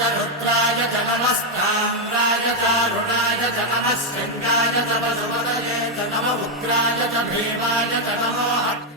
च रुद्राय च नमस्ताम्राय चारुणाय च नमः शृङ्गाय च वसुपतये च नम उग्राय च भीमाय च नमो